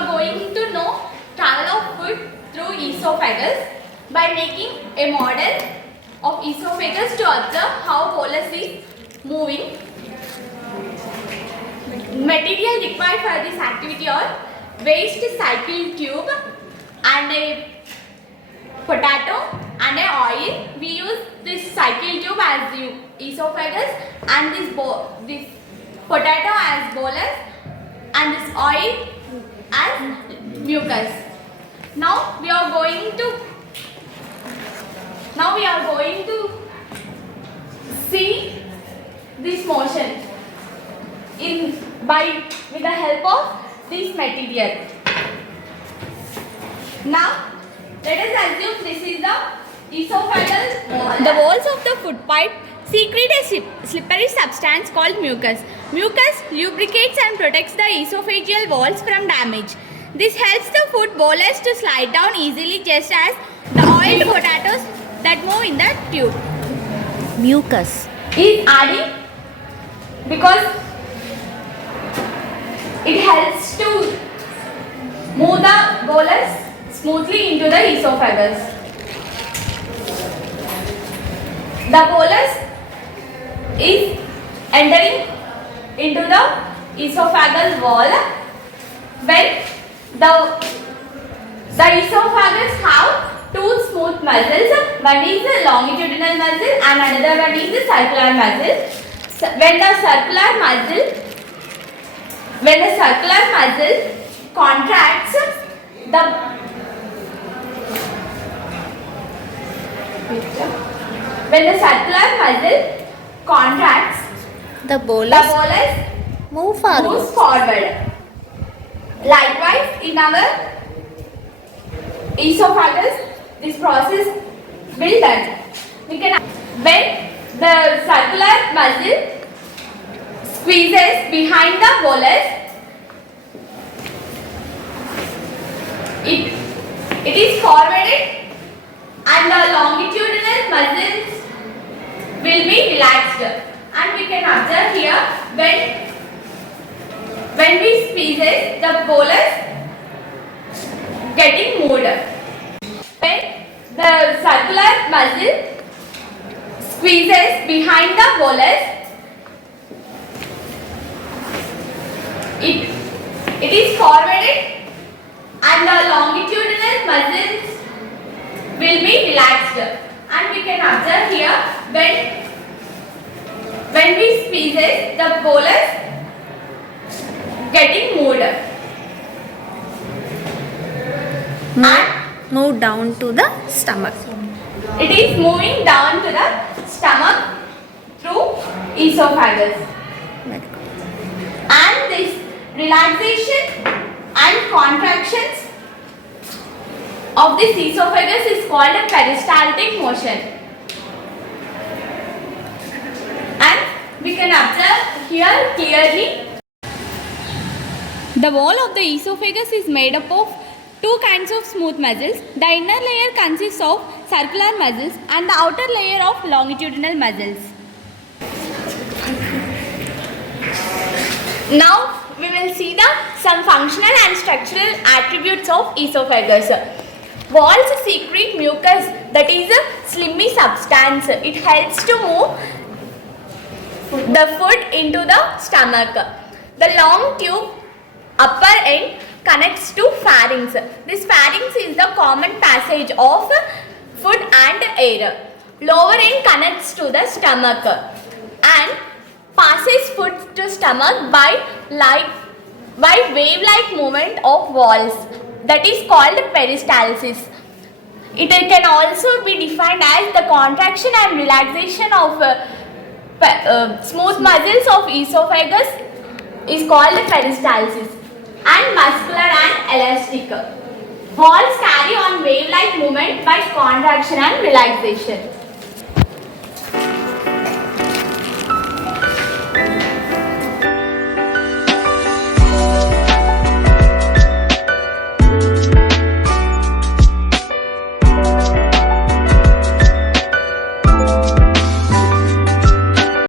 are going to know travel of food through esophagus by making a model of esophagus to observe how bolus is moving. Material required for this activity are waste cycle tube and a potato and a oil. We use this cycle tube as the esophagus and this potato as bolus and this oil as mucus. Now we are going to see this motion with the help of this material. Now let us assume this is the esophageal wall. The walls of the food pipe secrete a slippery substance called mucus. Mucus lubricates and protects the esophageal walls from damage. This helps the food bolus to slide down easily, just as the oiled potatoes that move in the tube. Mucus Is adding because it helps to move the bolus smoothly into the esophagus. The bolus is entering into the esophageal wall when the esophagus have two smooth muscles. One is the longitudinal muscle and another one is the circular muscle. When the circular muscle contracts, the bolus moves forward. Likewise, in our esophagus, this process will done. When the circular muscle squeezes behind the bolus, it is forwarded and the longitudinal muscles will be relaxed. And we can observe here when we squeeze the bolus getting moved. When the circular muscle squeezes behind the bolus, it is forwarded and the longitudinal muscles will be relaxed. And we can observe here when we squeeze the bolus getting moved and move down to the stomach. It is moving down to the stomach through esophagus. And this relaxation and contractions of this esophagus is called a peristaltic motion. And we can observe here clearly. The wall of the esophagus is made up of two kinds of smooth muscles. The inner layer consists of circular muscles and the outer layer of longitudinal muscles. Now we will see some functional and structural attributes of esophagus. Walls secrete mucus, that is a slimy substance. It helps to move the food into the stomach. The long tube upper end connects to pharynx. This pharynx is the common passage of food and air. Lower end connects to the stomach and passes food to stomach by wave-like movement of walls, that is called peristalsis. It can also be defined as the contraction and relaxation of smooth muscles of esophagus is called peristalsis, and muscular and elastic. Walls carry on wave-like movement by contraction and relaxation.